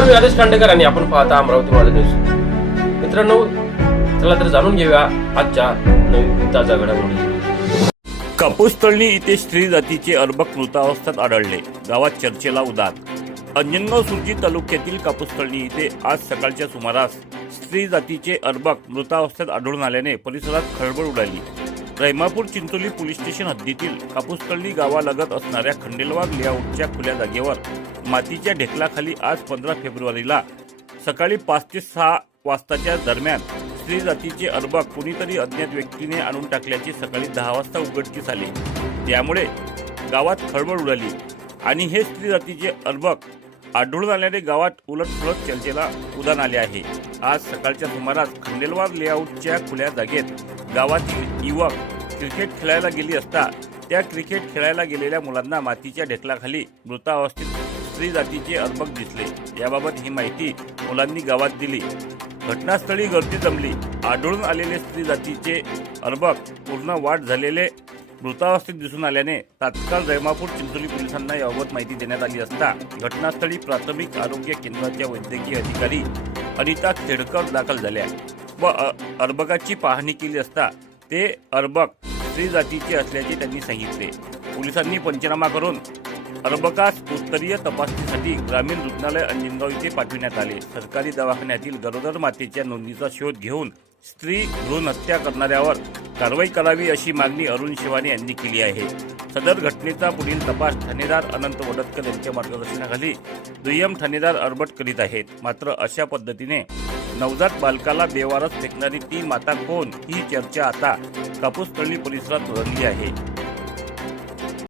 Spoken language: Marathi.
नमस्कार मी आदेश खांडेकर आणि आपण पाहता अमरावती माझा न्यूज मित्रांनो चला तर जाणून घेऊया आजच्या नवीन ताजा घडामोडी. कापूस तळणी इथे स्त्री जातीचे अर्भक मृतावस्थेत आढळले. गावात चर्चेला उदार. अंजनगाव सुरजी तालुक्यातील कापूस तळणी इथे आज सकाळच्या सुमारास स्त्री जातीचे अर्भक मृतावस्थेत आढळून आल्याने परिसरात खळबळ उडाली. रैमापूर चिंचोली पोलीस स्टेशन हद्दीतील कापूसतळणी गावालगत असणाऱ्या खंडेलवाग लेआउटच्या खुल्या जागेवर मातीच्या ढेकलाखाली आज पंधरा फेब्रुवारीला सकाळी पाच ते सहा वाजताच्या दरम्यान स्त्री जातीचे अर्बक कुणीतरी अज्ञात व्यक्तीने आणून टाकल्याची सकाळी दहा वाजता उघडकीस आली. त्यामुळे गावात खळबळ उडाली आणि हे स्त्री जातीचे अर्बक आढळून आल्याने गावात उलटसुलट चर्चेला उदान आले आहे. आज सकाळच्या सुमारास खंडेलवार लेआउटच्या खुल्या जागेत गावातील युवक क्रिकेट खेळायला गेली असता त्या क्रिकेट खेळायला गेलेल्या मुलांना मातीच्या ढेकलाखाली मृतावस्थेत स्त्री जातीचे अर्भक दिसले. याबाबत ही माहिती मुलांनी गावात दिली. घटनास्थळी गर्दी जमली. आढळून आलेले स्त्री जातीचे अर्भक पूर्ण वाढ झालेले मृतावस्थेत दिसून आल्याने तात्काळ रैमापूर चिंचोली पोलिसांना याबाबत माहिती देण्यात आली असता घटनास्थळी प्राथमिक आरोग्य केंद्राच्या वैद्यकीय अधिकारी अनिता खेडकर दाखल झाल्या व अर्बकाची पाहणी केली असता ते अर्बक स्त्री जातीचे असल्याचे त्यांनी सांगितले. पोलिसांनी पंचनामा करून अर्बकास उत्तरीय तपासणीसाठी ग्रामीण रुग्णालय अंजिनगाव येथे पाठविण्यात आले. सरकारी दवाखान्यातील गरोदर मातेच्या नोंदीचा शोध घेऊन स्त्री भ्रूण हत्या करणाऱ्यावर कारवाई करावी अशी मागणी अरुण शिवानी यांनी केली आहे. सदर घटनेचा पुढील तपास ठाणेदार अनंत वडतकर यांच्या मार्गदर्शनाखाली दुय्यम ठाणेदार अरबट करीत आहेत. मात्र अशा पद्धतीने नवजात बालकाला बेवारस फेकणारी ती माता कोण? ही चर्चा आता कापूस तळी परिसरात रंगली आहे.